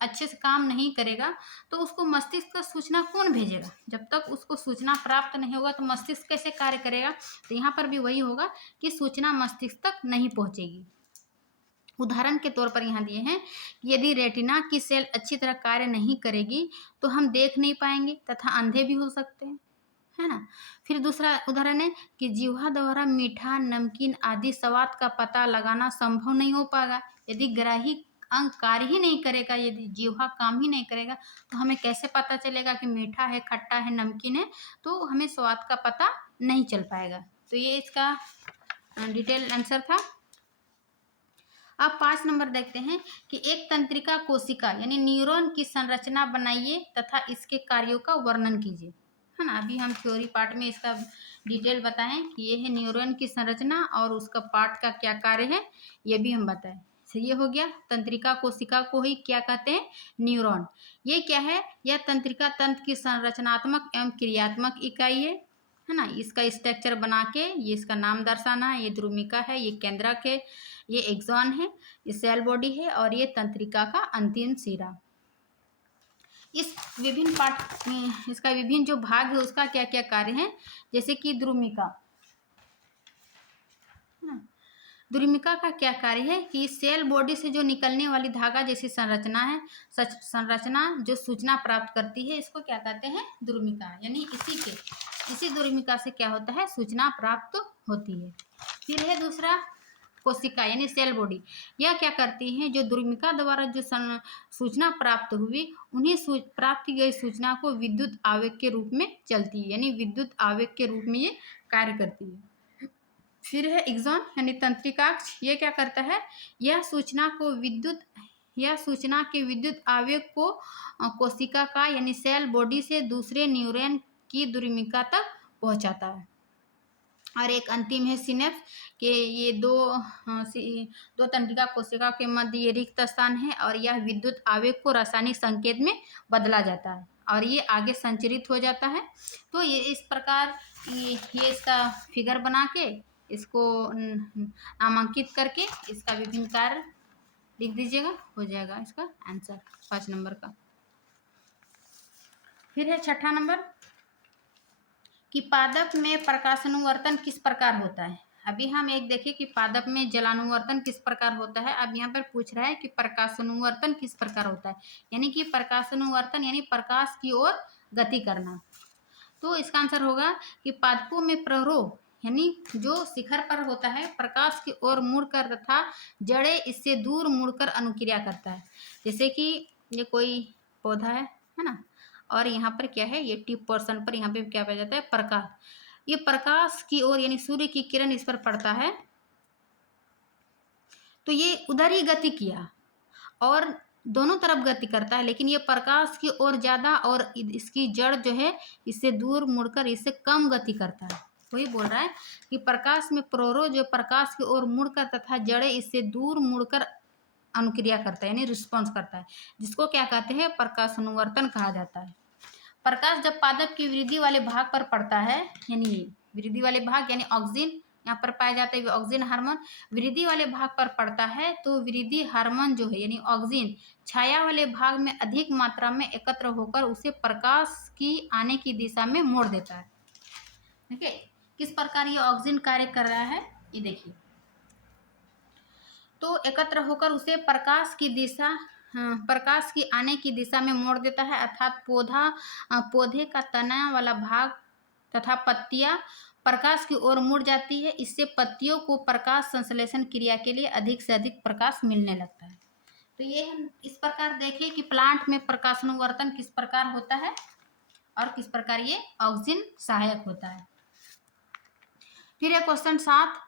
अच्छे से काम नहीं करेगा तो उसको मस्तिष्क का सूचना कौन भेजेगा। जब तक उसको सूचना प्राप्त नहीं होगा तो मस्तिष्क कैसे कार्य करेगा। तो यहाँ पर भी वही होगा कि सूचना मस्तिष्क तक नहीं पहुंचेगी। उदाहरण के तौर पर यहाँ दिए हैं कि यदि रेटिना की सेल अच्छी तरह कार्य नहीं करेगी तो हम देख नहीं पाएंगे तथा अंधे भी हो सकते हैं, है ना। फिर दूसरा उदाहरण है कि जिह्वा द्वारा मीठा, नमकीन आदि स्वाद का पता लगाना संभव नहीं हो पाएगा। यदि ग्राही अंग कार्य ही नहीं करेगा, यदि जिह्वा काम ही नहीं करेगा तो हमें कैसे पता चलेगा कि मीठा है, खट्टा है, नमकीन है। तो हमें स्वाद का पता नहीं चल पाएगा। तो ये इसका डिटेल आंसर था। अब 5 नंबर देखते हैं कि एक तंत्रिका कोशिका यानी न्यूरॉन की संरचना बनाइए तथा इसके कार्यों का वर्णन कीजिए, है ना। अभी हम थ्योरी पार्ट में इसका डिटेल बताएं कि ये है न्यूरॉन की संरचना और उसका पार्ट का क्या कार्य है, ये भी हम बताएं। तो ये हो गया, तंत्रिका कोशिका को ही क्या कहते हैं, न्यूरॉन। ये क्या है, यह तंत्रिका तंत्र की संरचनात्मक एवं क्रियात्मक इकाई है ना। इसका स्ट्रक्चर बना के ये इसका नाम दर्शाना है। ये द्रुमिका है, ये केंद्रक है, ये एक्सॉन है, ये सेल बॉडी है और ये तंत्रिका का अंतिम सिरा। इस विभिन्न पार्ट में इसका विभिन्न जो भाग है उसका क्या क्या कार्य है, जैसे कि द्रुमिका, द्रुमिका का क्या कार्य है कि सेल बॉडी से जो निकलने वाली धागा जैसी संरचना है, संरचना जो सूचना प्राप्त करती है, इसको क्या कहते हैं, द्रुमिका। यानी इसी द्रुमिका से क्या होता है, सूचना प्राप्त होती है। फिर है दूसरा कोशिका यानी सेल बॉडी। यह क्या करती है, जो द्रुमिका द्वारा जो सूचना प्राप्त हुई उन्हीं प्राप्त की गई सूचना को विद्युत आवेग के रूप में चलती है, यानी विद्युत आवेग के रूप में ये कार्य करती है। फिर है एक्सॉन यानी तंत्रिकाक्ष। ये क्या करता है, यह सूचना के विद्युत आवेग को कोशिका का यानी सेल बॉडी से दूसरे न्यूरॉन की द्रुमिका तक पहुंचाता है। और एक अंतिम है सिनेप्स कि ये दो तंत्रिका कोशिकाओं के मध्य ये रिक्त स्थान है और यह विद्युत आवेग को रासायनिक संकेत में बदला जाता है और ये आगे संचरित हो जाता है। तो ये इस प्रकार ये इसका फिगर बना के इसको नामांकित करके इसका विभिन्न कार्य लिख दीजिएगा, हो जाएगा इसका आंसर 5 नंबर का। फिर है 6ठा नंबर कि पादप में प्रकाशानुवर्तन किस प्रकार होता है। अभी हम एक देखें कि पादप में जलानुवर्तन किस प्रकार होता है। अब यहाँ पर पूछ रहा है कि प्रकाशानुवर्तन किस प्रकार होता है, यानी कि प्रकाशानुवर्तन यानी प्रकाश की ओर गति करना। तो इसका आंसर होगा कि पादपों में प्ररोह यानी जो शिखर पर होता है प्रकाश की ओर मुड़कर तथा जड़े इससे दूर मुड़कर अनुक्रिया करता है। जैसे कि ये कोई पौधा है ना, और यहाँ पर क्या है, ये टिप पोर्शन पर यहाँ पे क्या पाया जाता है, प्रकाश। ये प्रकाश की ओर यानी सूर्य की किरण इस पर पड़ता है तो ये उधर ही गति किया और दोनों तरफ गति करता है, लेकिन ये प्रकाश की ओर ज्यादा और इसकी जड़ जो है इससे दूर मुड़कर इससे कम गति करता है। वही बोल रहा है कि प्रकाश में प्रोरो जो प्रकाश की ओर मुड़कर तथा जड़े इससे दूर मुड़कर अनुक्रिया करता है यानी रिस्पॉन्स करता है, जिसको क्या कहते हैं, प्रकाशानुवर्तन कहा जाता है। प्रकाश जब पादप की वृद्धि वाले भाग पर पड़ता है, यानी वृद्धि वाले भाग यानी ऑक्सीजन यहाँ पर पाया जाता है, ऑक्सीजन हार्मोन वृद्धि वाले भाग पर पड़ता है तो वृद्धि हार्मोन जो है यानी ऑक्सीजन छाया वाले भाग में अधिक मात्रा में एकत्र होकर उसे प्रकाश की आने की दिशा में मोड़ देता है। ठीक है, किस प्रकार ये ऑक्सीजन कार्य कर रहा है ये देखिए। तो एकत्र होकर उसे प्रकाश की आने की दिशा में मोड़ देता है, अर्थात पौधे का तना वाला भाग तथा पत्तियां प्रकाश की ओर मुड़ जाती है। इससे पत्तियों को प्रकाश संश्लेषण क्रिया के लिए अधिक से अधिक प्रकाश मिलने लगता है। तो ये हम इस प्रकार देखें कि प्लांट में प्रकाशानुवर्तन किस प्रकार होता है और किस प्रकार ये ऑक्सीजन सहायक होता है। फिर है क्वेश्चन 7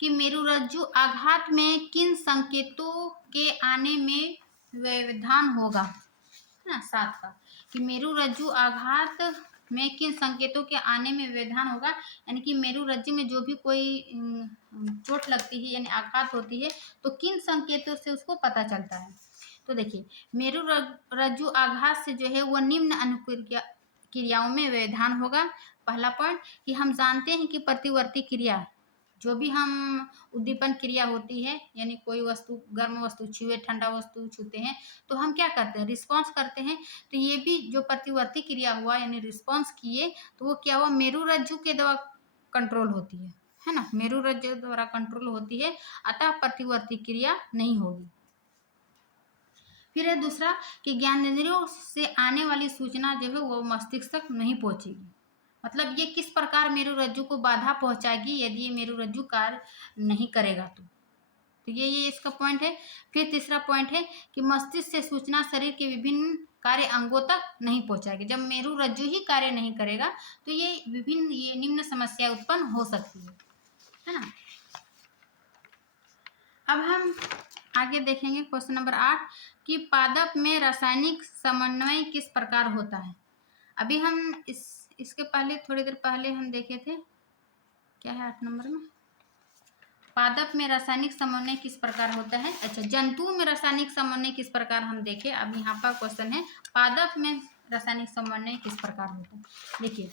कि मेरुरज्जु आघात में किन संकेतों के आने में व्यवधान होगा, है ना 7 का, कि मेरुरज्जु आघात में किन संकेतों के आने में व्यवधान होगा, यानी कि मेरुरज्जु में जो भी कोई चोट लगती है यानी आघात होती है तो किन संकेतों से उसको पता चलता है। तो देखिए मेरुरज्जु आघात से जो है वह निम्न क्रियाओं में व्यवधान होगा। पहला पॉइंट कि हम जानते हैं कि प्रतिवर्ती क्रिया जो भी हम उद्दीपन क्रिया होती है यानी कोई वस्तु गर्म वस्तु छुए ठंडा वस्तु छूते हैं तो हम क्या करते हैं, रिस्पांस करते हैं। तो ये भी जो प्रतिवर्ती क्रिया हुआ यानी रिस्पांस किए तो वो क्या हुआ, मेरुरज्जु के द्वारा कंट्रोल होती है ना, मेरुरज्जु द्वारा कंट्रोल होती है, अतः प्रतिवर्ती क्रिया नहीं होगी। फिर है दूसरा कि ज्ञानेंद्रियों से आने वाली सूचना जो है वो मस्तिष्क तक नहीं पहुंचेगी, मतलब ये किस प्रकार मेरुरज्जु को बाधा पहुंचाएगी यदि ये मेरुरज्जु कार्य नहीं करेगा तो ये इसका पॉइंट है। फिर तीसरा पॉइंट है कि मस्तिष्क से सूचना शरीर के विभिन्न कार्य अंगों तक नहीं पहुंचाएगी। जब मेरुरज्जु ही कार्य नहीं करेगा तो ये निम्न समस्या उत्पन्न हो सकती है ना। अब हम आगे देखेंगे क्वेश्चन नंबर 8 कि पादप में रासायनिक समन्वय किस प्रकार होता है। अभी हम इसके पहले थोड़ी देर पहले हम देखे थे, क्या है 8 नंबर में, पादप में रासायनिक समन्वय किस प्रकार होता है। अच्छा, जंतुओं में रासायनिक समन्वय किस प्रकार हम देखें। अब यहाँ पर क्वेश्चन है पादप में रासायनिक समन्वय किस प्रकार होता है। देखिए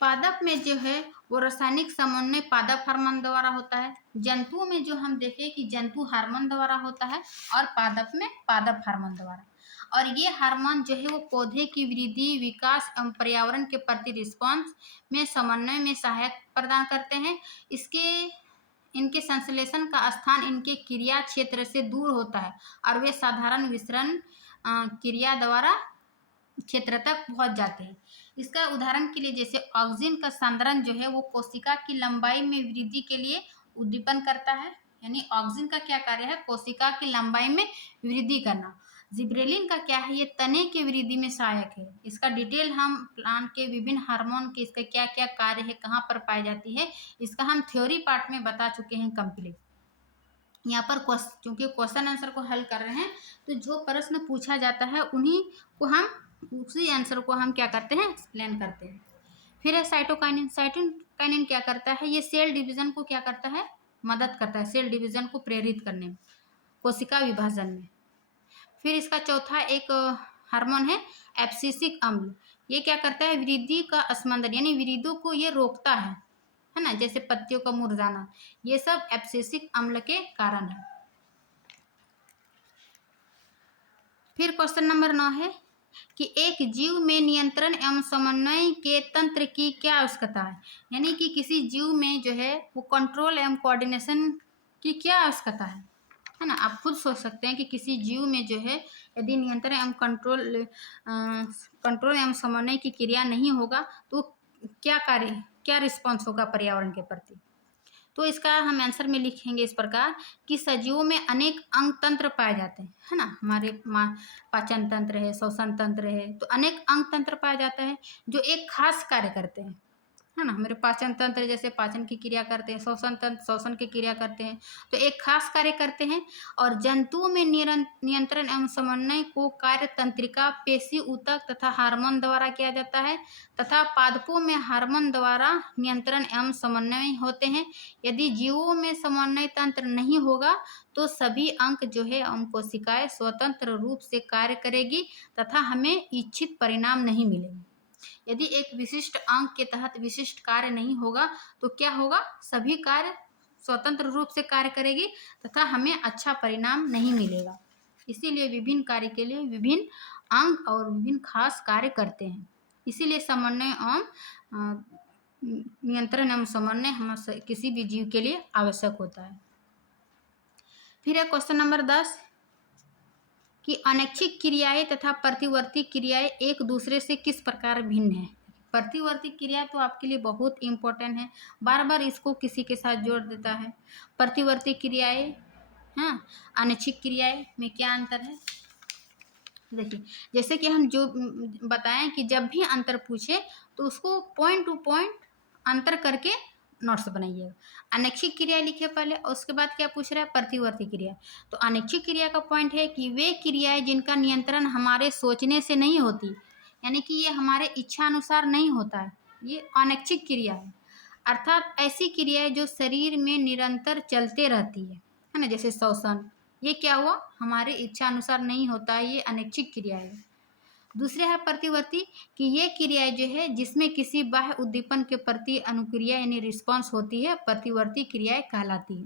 पादप में जो है वो रासायनिक समन्वय पादप हार्मोन द्वारा होता है। जंतुओं में जो हम देखें कि जंतु हार्मोन द्वारा होता है और पादप में पादप हार्मोन द्वारा। और ये हार्मोन जो है वो पौधे की वृद्धि विकास एवं पर्यावरण के प्रति रिस्पॉन्स में समन्वय में सहायक प्रदान करते हैं। इनके संश्लेषण का स्थान इनके क्रिया क्षेत्र से दूर होता है और वे साधारण विसरण क्रिया द्वारा क्षेत्र तक पहुंच जाते हैं। इसका उदाहरण के लिए जैसे ऑक्सीजन का सांद्रण जो है वो कोशिका की लंबाई में वृद्धि के लिए उद्दीपन करता है, यानी ऑक्सीजन का क्या कार्य है, कोशिका की लंबाई में वृद्धि करना। जिब्रेलिन का क्या है, ये तने की वृद्धि में सहायक है। इसका डिटेल हम प्लांट के विभिन्न हार्मोन के इसका क्या क्या कार्य है, कहाँ पर पाई जाती है, इसका हम थ्योरी पार्ट में बता चुके हैं कंप्लीट। यहाँ पर क्योंकि क्वेश्चन आंसर को हल कर रहे हैं तो जो प्रश्न पूछा जाता है उन्हीं को हम उसी आंसर को हम क्या करते हैं, एक्सप्लेन करते हैं। फिर है साइटोकाइनिन। कैनिन क्या करता है, ये सेल डिवीजन को क्या करता है, मदद करता है सेल डिवीजन को प्रेरित करने में, कोशिका विभाजन में। फिर इसका चौथा एक हार्मोन है एब्सिसिक अम्ल। ये क्या करता है, वृद्धि का स्पंदन यानी वृद्धि को ये रोकता है ना, जैसे पत्तियों का मुरझाना, ये सब एब्सिसिक अम्ल के कारण है। फिर क्वेश्चन नंबर 9 है कि एक जीव में नियंत्रण एवं समन्वय के तंत्र की क्या आवश्यकता है, यानी कि किसी जीव में जो है वो कंट्रोल एवं कोऑर्डिनेशन की क्या आवश्यकता है ना। आप खुद सोच सकते हैं कि किसी जीव में जो है यदि नियंत्रण एवं कंट्रोल एवं समन्वय की क्रिया नहीं होगा तो क्या रिस्पॉन्स होगा पर्यावरण के प्रति। तो इसका हम आंसर में लिखेंगे इस प्रकार कि सजीवों में अनेक अंग तंत्र पाए जाते हैं, है ना। हमारे पाचन तंत्र है, श्वसन तंत्र है, तो अनेक अंग तंत्र पाया जाता है जो एक खास कार्य करते हैं, है ना। हमारे पाचन तंत्र जैसे पाचन की क्रिया करते हैं, श्वसन तंत्र श्वसन की क्रिया करते हैं, तो एक खास कार्य करते हैं। और जंतुओं में नियंत्रण एवं समन्वय को कार्य तंत्रिका, पेशी ऊतक तथा हार्मोन द्वारा किया जाता है, तथा पादपों में हार्मोन द्वारा नियंत्रण एवं समन्वय होते हैं। यदि जीवों में समन्वय तंत्र नहीं होगा तो सभी अंग जो है एवं कोशिकाएं स्वतंत्र रूप से कार्य करेगी तथा हमें इच्छित परिणाम नहीं मिलेंगे। यदि एक विशिष्ट अंग के तहत विशिष्ट कार्य नहीं होगा तो क्या होगा, सभी कार्य स्वतंत्र रूप से कार्य करेगी तथा हमें अच्छा परिणाम नहीं मिलेगा। इसीलिए विभिन्न कार्य के लिए विभिन्न अंग और विभिन्न खास कार्य करते हैं। इसीलिए समन्वय एवं नियंत्रण एवं समन्वय हम किसी भी जीव के लिए आवश्यक होता है। फिर है क्वेश्चन नंबर 10 कि अनैच्छिक क्रियाएं तथा प्रतिवर्ती क्रियाएं एक दूसरे से किस प्रकार भिन्न है। प्रतिवर्ती क्रिया तो आपके लिए बहुत इंपॉर्टेंट है, बार बार इसको किसी के साथ जोड़ देता है। प्रतिवर्ती क्रियाएं, हाँ, अनैच्छिक क्रियाएं में क्या अंतर है। देखिए, जैसे कि हम जो बताएं कि जब भी अंतर पूछे तो उसको पॉइंट टू पॉइंट अंतर करके नोट्स बनाइएगा। अनैच्छिक क्रिया लिखे पहले और उसके बाद क्या पूछ रहा है, प्रतिवर्ती क्रिया। तो अनैच्छिक क्रिया का पॉइंट है कि वे क्रियाएं जिनका नियंत्रण हमारे सोचने से नहीं होती, यानी कि ये हमारे इच्छा अनुसार नहीं होता है, ये अनैच्छिक क्रिया है। अर्थात ऐसी क्रियाएं जो शरीर में निरंतर चलते रहती है ना, जैसे श्वसन, ये क्या हुआ, हमारे इच्छा अनुसार नहीं होता है, ये अनैच्छिक क्रिया है। दूसरे है प्रतिवर्ती कि ये क्रियाएं जो है जिसमें किसी बाह्य उद्दीपन के प्रति अनुक्रिया यानी रिस्पॉन्स होती है, प्रतिवर्ती क्रियाएं कहलाती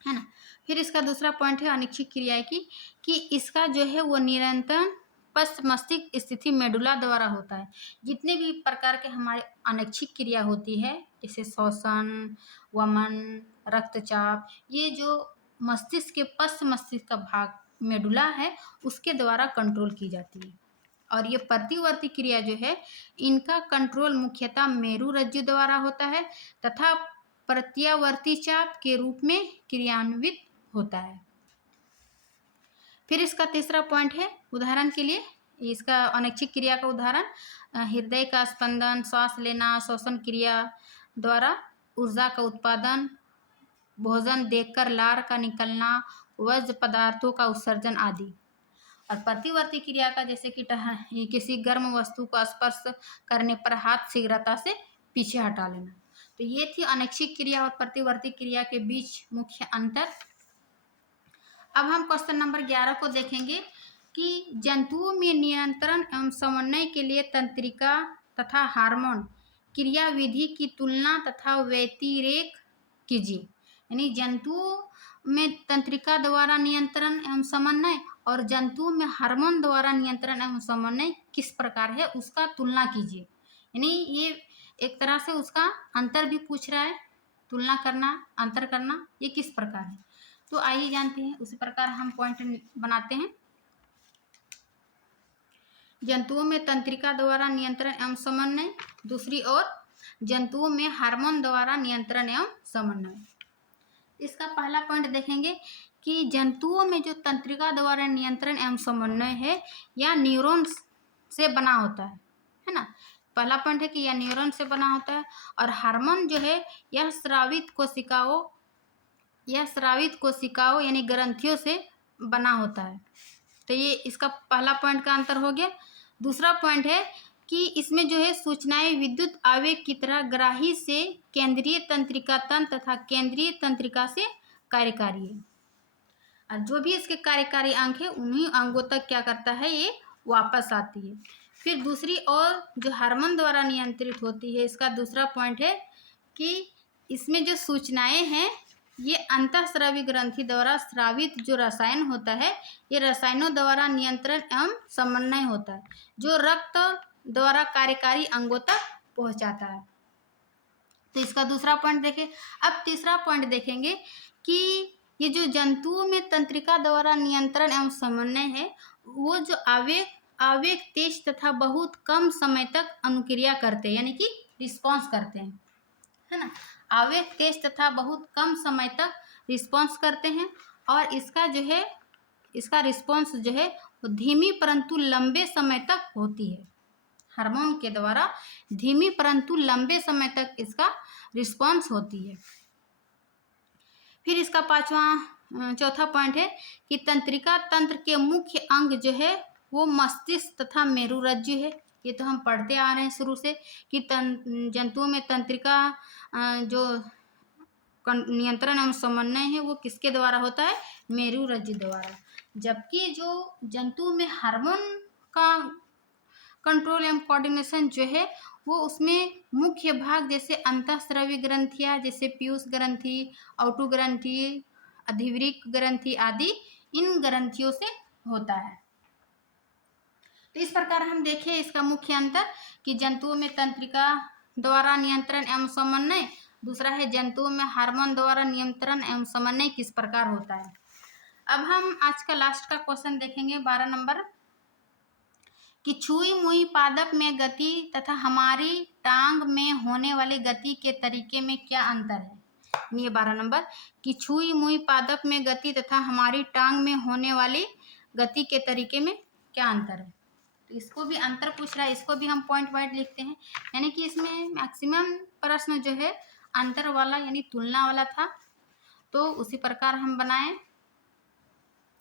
है ना। फिर इसका दूसरा पॉइंट है अनैच्छिक क्रियाएं की कि इसका जो है वो निरंतर पश्च मस्तिष्क स्थिति मेडुला द्वारा होता है। जितने भी प्रकार के हमारे अनैच्छिक क्रिया होती है जैसे श्वसन, वमन, रक्तचाप, ये जो मस्तिष्क के पश्च मस्तिष्क का भाग मेडुला है उसके द्वारा कंट्रोल की जाती है। और ये प्रतिवर्ती क्रिया जो है इनका कंट्रोल मुख्यतः मेरु रज्जु द्वारा होता है तथा प्रत्यावर्ती चाप के रूप में क्रियान्वित होता है। फिर इसका तीसरा पॉइंट है, उदाहरण के लिए इसका अनैच्छिक क्रिया का उदाहरण हृदय का स्पंदन, श्वास लेना, श्वसन क्रिया द्वारा ऊर्जा का उत्पादन, भोजन देखकर लार का निकलना, वज्र पदार्थों का उत्सर्जन आदि। और प्रतिवर्ती क्रिया का जैसे कि किसी गर्म वस्तु को स्पर्श करने पर हाथ शीघ्रता से पीछे हटा लेना। तो ये थी अनैच्छिक क्रिया और प्रतिवर्ती क्रिया के बीच मुख्य अंतर। अब हम क्वेश्चन नंबर 11 को देखेंगे कि जंतुओं में नियंत्रण एवं समन्वय के लिए तंत्रिका तथा हार्मोन क्रिया विधि की तुलना तथा व्यतिरेक कीजिए। यानी जंतुओं में तंत्रिका द्वारा नियंत्रण एवं समन्वय और जंतुओं में हार्मोन द्वारा नियंत्रण एवं समन्वय किस प्रकार है उसका तुलना कीजिए। यानी ये एक तरह से उसका अंतर भी पूछ रहा है, तुलना करना, अंतर करना, ये किस प्रकार है। तो आइए जानते हैं, उसी प्रकार हम पॉइंट बनाते हैं। जंतुओं में तंत्रिका द्वारा नियंत्रण एवं समन्वय, दूसरी ओर जंतुओं में हार्मोन द्वारा नियंत्रण एवं समन्वय। इसका पहला पॉइंट देखेंगे कि जंतुओं में जो तंत्रिका द्वारा नियंत्रण एवं समन्वय है यह न्यूरॉन्स से बना होता है ना। पहला पॉइंट है कि यह न्यूरॉन से बना होता है। और हार्मोन जो है यह स्रावित कोशिकाओं यानी ग्रंथियों से बना होता है। तो ये इसका पहला पॉइंट का अंतर हो गया। दूसरा पॉइंट है कि इसमें जो है सूचनाएं विद्युत आवेग की तरह ग्राही से केंद्रीय तंत्रिका तंत्र तथा केंद्रीय तंत्रिका से कार्यकारी है, और जो भी इसके कार्यकारी अंग है उन्हीं अंगों तक क्या करता है, ये वापस आती है। फिर दूसरी और जो हार्मोन द्वारा नियंत्रित होती है, इसका दूसरा पॉइंट है कि इसमें जो सूचनाएं हैं ये अंतःस्रावी ग्रंथि द्वारा स्रावित जो रसायन होता है, ये रसायनों द्वारा नियंत्रण एवं समन्वय होता है, जो रक्त द्वारा कार्यकारी अंगों तक पहुंचाता है। तो इसका दूसरा पॉइंट देखें। अब तीसरा पॉइंट देखेंगे कि ये जो जंतुओं में तंत्रिका द्वारा नियंत्रण एवं समन्वय है, वो जो आवेग तेज तथा बहुत कम समय तक अनुक्रिया करते हैं, यानी कि रिस्पॉन्स करते हैं, है ना। आवेग तेज तथा बहुत कम समय तक रिस्पॉन्स करते हैं, और इसका जो है, इसका रिस्पॉन्स जो है वो धीमी परंतु लंबे समय तक होती है। हार्मोन के द्वारा धीमी परंतु लंबे समय तक इसका रिस्पॉन्स होती है। फिर इसका चौथा पॉइंट है कि तंत्रिका तंत्र के मुख्य अंग जो है वो मस्तिष्क तथा मेरुरज्जु है। ये तो हम पढ़ते आ रहे हैं शुरू से कि जंतुओं में तंत्रिका जो नियंत्रण एवं समन्वय है वो किसके द्वारा होता है, मेरुरज्जु द्वारा। जबकि जो जंतु में हार्मोन का कंट्रोल एवं कोऑर्डिनेशन जो है वो उसमें मुख्य भाग जैसे अंतःस्रावी ग्रंथियां जैसे पीयूष ग्रंथि, औटु ग्रंथि, अधिवृक्क ग्रंथि आदि इन ग्रंथियों से होता है। तो इस प्रकार हम देखें इसका मुख्य अंतर कि जंतुओं में तंत्रिका द्वारा नियंत्रण एवं समन्वय, दूसरा है जंतुओं में हार्मोन द्वारा नियंत्रण एवं समन्वय किस प्रकार होता है। अब हम आज का लास्ट का क्वेश्चन देखेंगे 12 नंबर कि छुई मुई पादप में गति तथा हमारी टांग में होने वाली गति के तरीके में क्या अंतर है। ये 12 नंबर कि छुई मुई पादप में गति तथा हमारी टांग में होने वाली गति के तरीके में क्या अंतर है। तो इसको भी अंतर पूछ रहा है, इसको भी हम पॉइंट वाइज लिखते हैं, यानी कि इसमें मैक्सिमम प्रश्न जो है अंतर वाला यानी तुलना वाला था, तो उसी प्रकार हम बनाएं।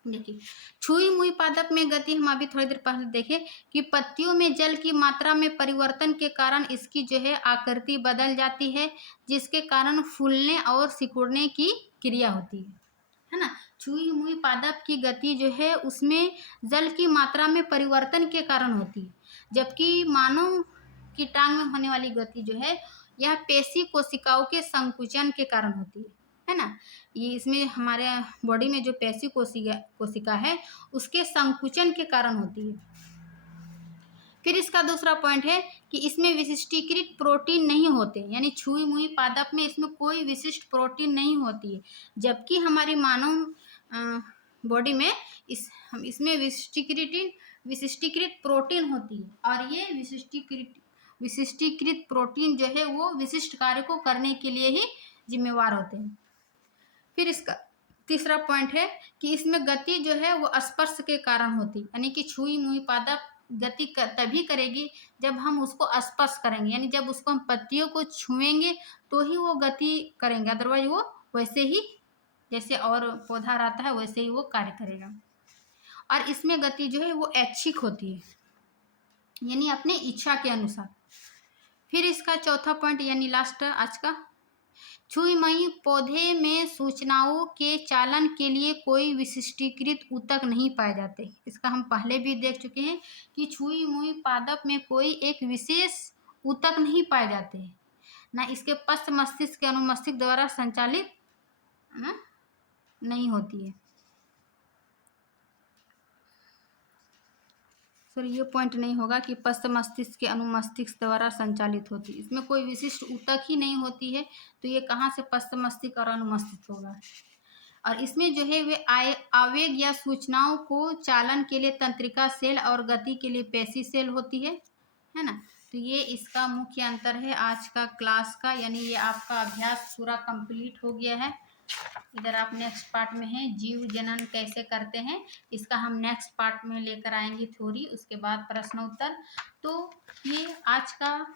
देखिए छुई मुई पादप में गति हम अभी थोड़ी देर पहले देखे कि पत्तियों में जल की मात्रा में परिवर्तन के कारण इसकी जो है आकृति बदल जाती है, जिसके कारण फूलने और सिकुड़ने की क्रिया होती है ना। छुई मुई पादप की गति जो है उसमें जल की मात्रा में परिवर्तन के कारण होती है, जबकि मानव की टांग में होने वाली गति जो है यह पेशी कोशिकाओं के संकुचन के कारण होती है ना। ये इसमें हमारे बॉडी में जो पेशी कोशिका है उसके संकुचन के कारण होती है। फिर इसका दूसरा पॉइंट है कि इसमें विशिष्टीकृत प्रोटीन नहीं होते, यानी छुई मुई पादप में इसमें कोई विशिष्ट प्रोटीन नहीं होती है, जबकि हमारी मानव बॉडी में इसमें विशिष्टीकृत प्रोटीन होती है, और ये विशिष्टीकृत प्रोटीन जो है वो विशिष्ट कार्य को करने के लिए ही जिम्मेवार होते हैं। फिर इसका तीसरा पॉइंट है कि इसमें गति जो है वो स्पर्श के कारण होती है, यानी कि छुई मुई पादप गति तभी करेगी जब हम उसको स्पर्श करेंगे, यानी जब उसको हम पत्तियों को छुएंगे तो ही वो गति करेंगे, अदरवाइज वो वैसे ही जैसे और पौधा रहता है वैसे ही वो कार्य करेगा। और इसमें गति जो है वो ऐच्छिक होती है, यानी अपने इच्छा के अनुसार। फिर इसका चौथा पॉइंट यानी लास्ट आज का, छुई मुई पौधे में सूचनाओं के चालन के लिए कोई विशिष्टीकृत ऊतक नहीं पाए जाते। इसका हम पहले भी देख चुके हैं कि छुई मुई पादप में कोई एक विशेष ऊतक नहीं पाए जाते हैं, ना इसके पश्च मस्तिष्क के अनुमस्तिष्क द्वारा संचालित नहीं होती है। सॉरी ये पॉइंट नहीं होगा कि पश्च मस्तिष्क के अनुमस्तिष्क द्वारा संचालित होती है, इसमें कोई विशिष्ट ऊतक ही नहीं होती है, तो ये कहाँ से पश्च मस्तिष्क और अनुमस्तिष्क होगा। और इसमें जो है वे आवेग या सूचनाओं को चालन के लिए तंत्रिका सेल और गति के लिए पेशी सेल होती है ना। तो ये इसका मुख्य अंतर है आज का क्लास का, यानी ये आपका अभ्यास पूरा कंप्लीट हो गया है। इधर आप नेक्स्ट पार्ट में है जीव जनन कैसे करते हैं, इसका हम नेक्स्ट पार्ट में लेकर आएंगे थ्योरी, उसके बाद प्रश्न उत्तर। तो ये आज का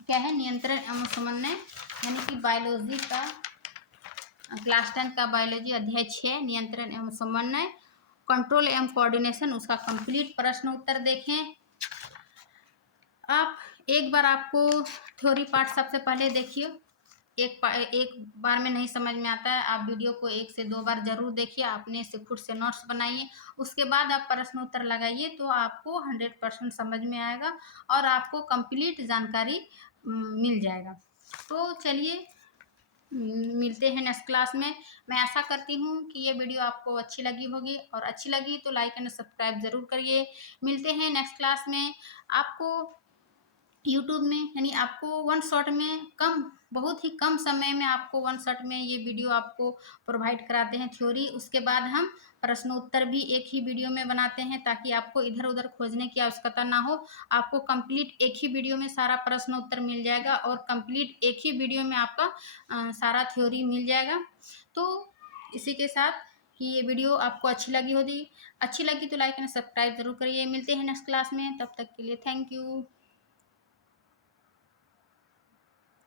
क्या है, नियंत्रण एवं समन्वय, यानी कि बायोलॉजी का क्लास 10 का बायोलॉजी अध्याय 6 नियंत्रण एवं समन्वय कंट्रोल एवं कोऑर्डिनेशन, उसका कंप्लीट प्रश्न उत्तर देखें। आप एक बार आपको थ्योरी पार्ट सबसे पहले देखिए। एक बार में नहीं समझ में आता है, आप वीडियो को 1 से 2 बार ज़रूर देखिए, अपने से खुद से नोट्स बनाइए, उसके बाद आप प्रश्न उत्तर लगाइए, तो आपको 100% समझ में आएगा और आपको कंप्लीट जानकारी मिल जाएगा। तो चलिए मिलते हैं नेक्स्ट क्लास में। मैं आशा करती हूँ कि ये वीडियो आपको अच्छी लगी होगी, और अच्छी लगी तो लाइक एंड सब्सक्राइब ज़रूर करिए। मिलते हैं नेक्स्ट क्लास में। आपको यूट्यूब में यानी आपको वन शॉट में बहुत ही कम समय में आपको वन शॉट में ये वीडियो आपको प्रोवाइड कराते हैं थ्योरी। उसके बाद हम प्रश्न उत्तर भी एक ही वीडियो में बनाते हैं, ताकि आपको इधर उधर खोजने की आवश्यकता ना हो। आपको कंप्लीट एक ही वीडियो में सारा प्रश्न उत्तर मिल जाएगा, और कंप्लीट एक ही वीडियो में आपका सारा थ्योरी मिल जाएगा। तो इसी के साथ कि ये वीडियो आपको अच्छी लगी तो लाइक एंड सब्सक्राइब जरूर करिए। मिलते हैं नेक्स्ट क्लास में, तब तक के लिए थैंक यू।